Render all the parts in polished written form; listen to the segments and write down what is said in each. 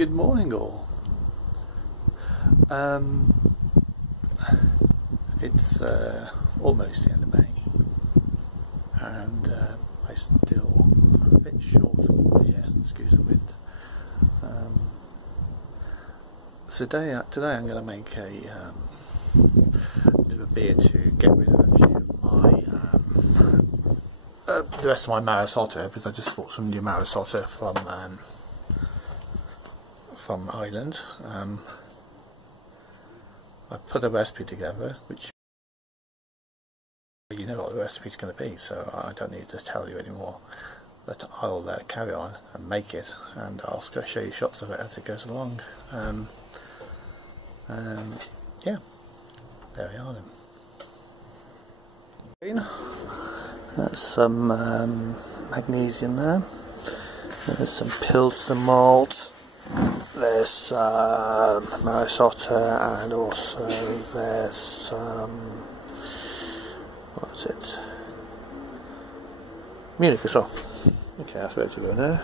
Good morning all. It's almost the end of May, and I'm a bit short here, excuse the wind. So today I'm going to make a bit of a beer to get rid of a few of my the rest of my Maris Otter, because I just bought some new Maris Otter from Ireland. I've put a recipe together, which you know what the recipe's going to be, so I don't need to tell you anymore. But I'll carry on and make it, and I'll show you shots of it as it goes along. Yeah, there we are then. That's some magnesium there. There's some Pilsner Malt. There's Maris Otter, and also there's some, what is it? Munich as well. Okay, that's ready to go now.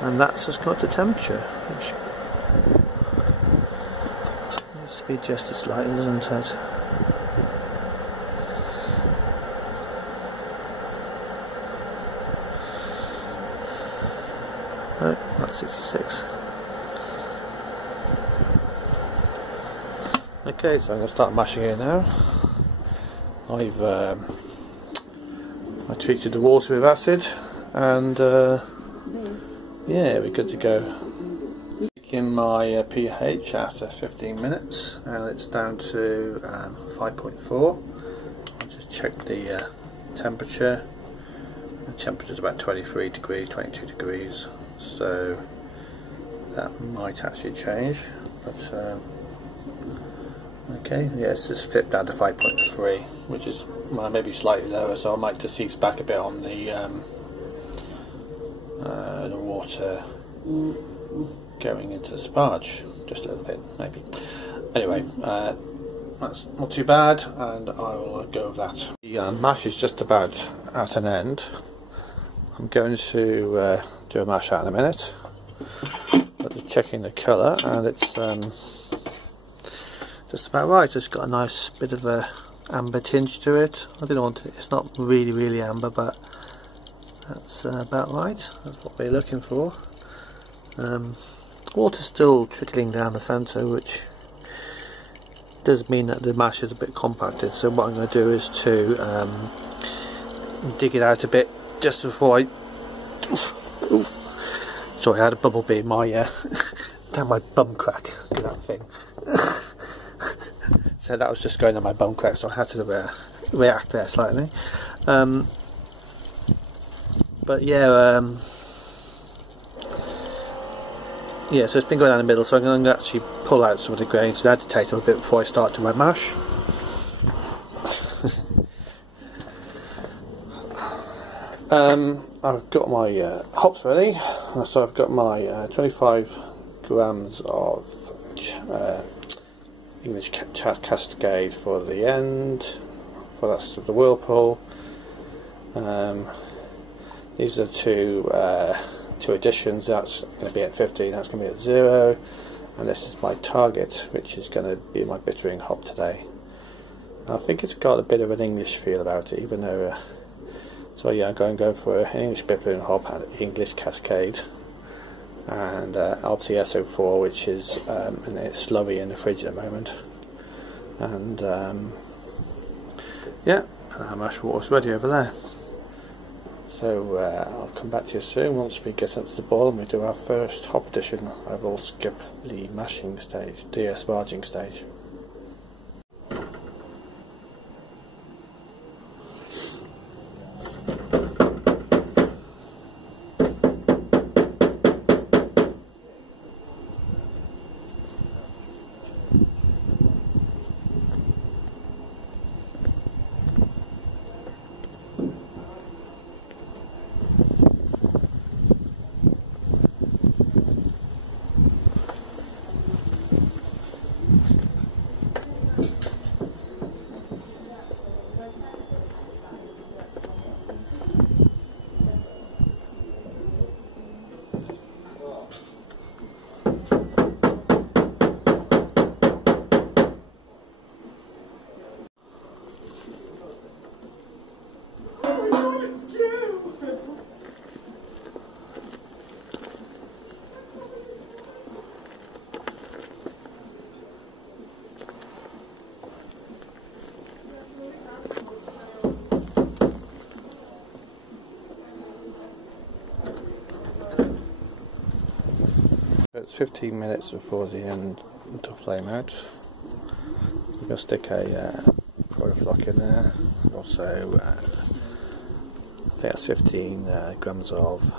And that's just got the temperature, which needs to be adjusted slightly, doesn't it? No, that's 66. Okay, so I'm going to start mashing it now. I treated the water with acid, and yeah, we're good to go. Taking my pH after 15 minutes, and it's down to 5.4. I'll just check the temperature. The temperature is about 23 degrees, 22 degrees, so that might actually change. But okay, yeah, it's just flipped down to 5.3, which is maybe slightly lower, so I might just ease back a bit on the water going into the sparge, just a little bit maybe. Anyway, that's not too bad, and I will go with that. The mash is just about at an end. I'm going to do a mash out in a minute, but just checking the colour, and it's just about right. It's got a nice bit of a amber tinge to it. I didn't want it, it's not really amber, but that's about right. That's what we're looking for. Water's still trickling down the centre, which does mean that the mash is a bit compacted, so what I'm going to do is to dig it out a bit just before I... Ooh. Sorry, I had a bubble bee in my down my bum crack. Look at that thing. So that was just going on my bum crack, so I had to react there slightly. But yeah, yeah, so it's been going down the middle, so I'm going to actually pull out some of the grains and agitate them a bit before I start to my mash. I've got my hops ready, so I've got my 25 grams of English Cascade for the end, for that's the Whirlpool. These are two additions. That's going to be at 15, that's going to be at 0, and this is my target, which is going to be my bittering hop today. I think it's got a bit of an English feel about it, even though so yeah, I'm going to go for an English bittering hop and English Cascade, and obviously S-04, which is and it's slurry in the fridge at the moment. And yeah, and our mash water's ready over there. So I'll come back to you soon once we get up to the boil and we do our first hop addition. I will skip the mashing stage, the sparging stage. it's 15 minutes before the end to flame out. I'm going to stick a product lock in there. Also, I think that's 15 grams of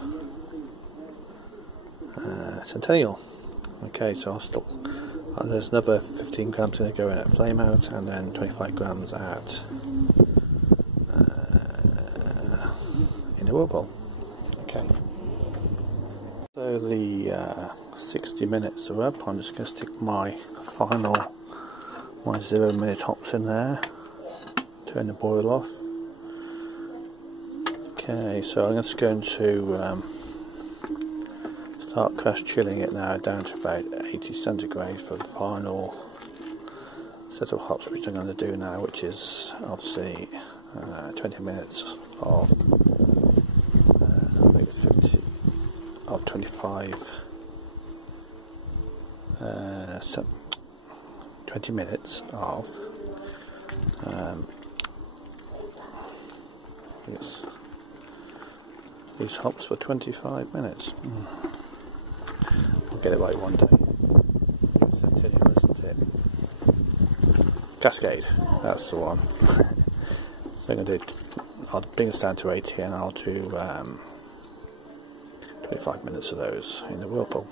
Centennial. Okay, so I'll still, there's another 15 grams going to go in at flame out, and then 25 grams at in a Whirlpool. Okay. So the 60 minutes are up. I'm just going to stick my final 0 minute hops in there. Turn the boil off. Okay, so I'm just going to start crush chilling it now down to about 80 centigrade for the final set of hops, which I'm going to do now, which is obviously 20 minutes of I think it's 50 of 25 20 minutes of these hops for 25 minutes. I'll get it right one day. Centennial, isn't it? Cascade, that's the one. So I'm going to do, I'll bring this down to 80 and I'll do 25 minutes of those in the Whirlpool.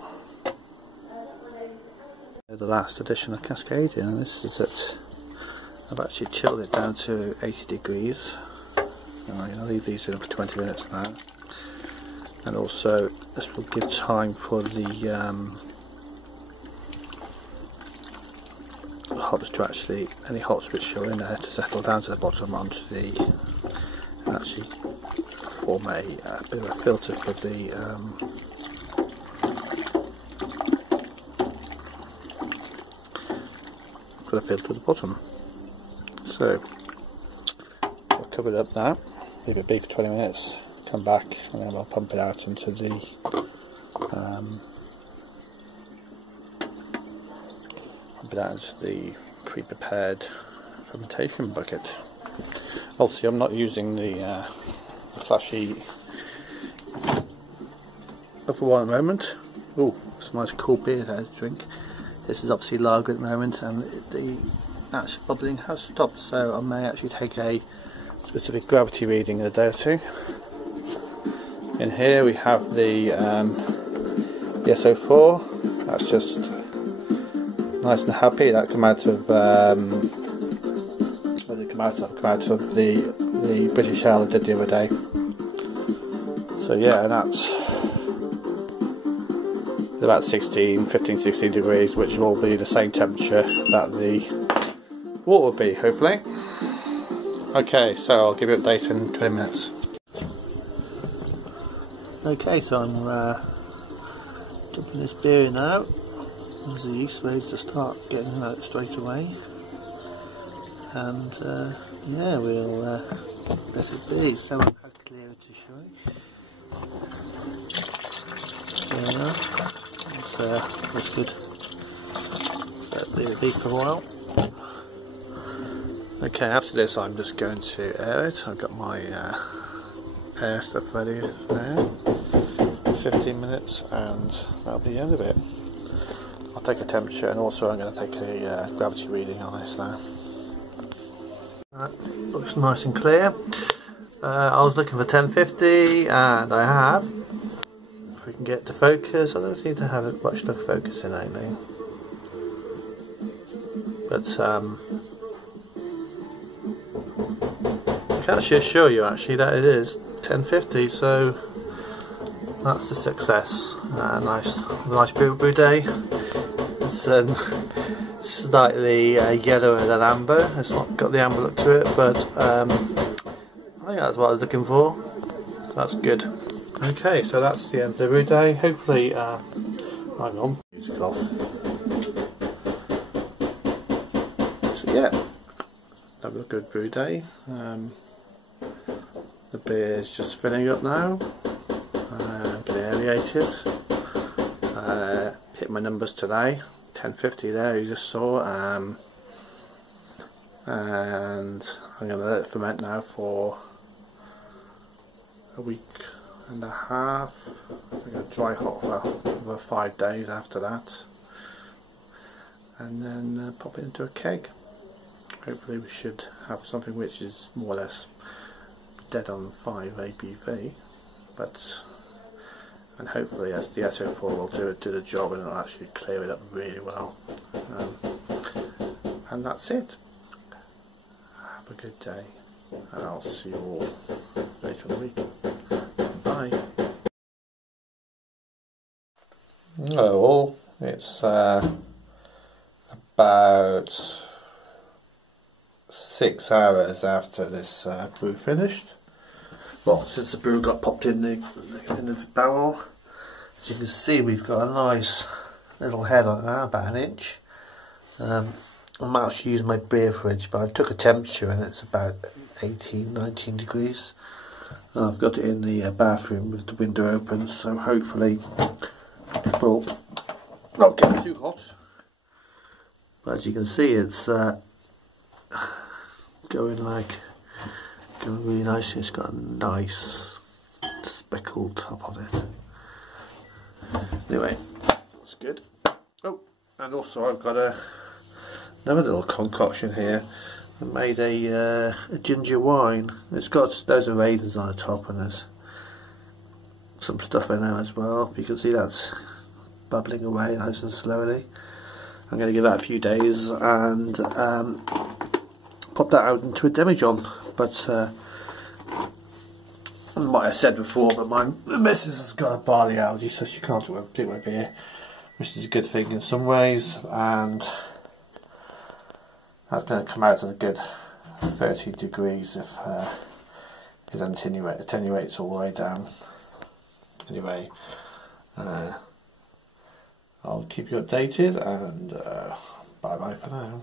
The last edition of Cascade, and this is it. I've actually chilled it down to 80 degrees. And I'm going to leave these in for 20 minutes now. And also, this will give time for the hops to actually, any hops which are in there, to settle down to the bottom onto the, and actually form a bit of a filter for the filter at the bottom. So I'll cover it up now, leave it be for 20 minutes, come back, and then I'll pump it out into the pre-prepared fermentation bucket. Obviously I'm not using the flashy other one at the moment. Oh, it's a nice cool beer there to drink. This is obviously lager at the moment, and the actual bubbling has stopped, so I may actually take a specific gravity reading in a day or two. In here we have the S-04. That's just nice and happy. That come out of where did it come out of? Come out of the British Ale I did the other day. So yeah, and that's about 15, 16 degrees, which will be the same temperature that the water will be, hopefully. Okay, so I'll give you an update in 20 minutes. Okay, so I'm dumping this beer in now. There's the yeast ready to start getting them out straight away. And yeah, we'll let it be. So how clear it is showing. There we are. That's good. So leave it be for a while. Okay, after this I'm just going to air it. I've got my air stuff ready there. 15 minutes and that'll be the end of it. I'll take a temperature, and also I'm going to take a gravity reading on this now. That looks nice and clear. I was looking for 1050 and I have. If we can get to focus, I don't seem to have much to focus in lately. But I can actually assure you actually that it is 1050, so that's a success. Nice brew day. It's slightly yellower than amber. It's not got the amber look to it, but I think that's what I was looking for. So that's good. Okay, so that's the end of the brew day. Hopefully, hang on, music off. So yeah, have a good brew day. The beer is just filling up now. Been aerated. Hit my numbers today. 1050 there, you just saw. And I'm going to let it ferment now for a week and a half. I'm going to dry hop for 5 days after that, and then pop it into a keg. Hopefully we should have something which is more or less dead on 5 ABV, and hopefully as the S-04 will do the job, and it'll actually clear it up really well. And that's it. Have a good day, and I'll see you all later in the week. Bye. Hello all. It's about 6 hours after this brew finished. Well, since the brew got popped in the barrel. As you can see, we've got a nice little head on it now, about 1 inch. I might actually use my beer fridge, but I took a temperature and it's about 18, 19 degrees. I've got it in the bathroom with the window open, so hopefully it will not get too hot. But as you can see, it's going really nicely. It's got a nice speckled top on it. Anyway, that's good. Oh, and also I've got another little concoction here. I made a ginger wine. It's got loads of raisins on the top, and there's some stuff in there as well. You can see that's bubbling away nice and slowly. I'm going to give that a few days and pop that out into a demijohn. But what I said before, but my missus has got a barley allergy, so she can't do my beer, which is a good thing in some ways, and that's going to come out at a good 30 degrees if it attenuates all the way down. Anyway, I'll keep you updated, and bye bye for now.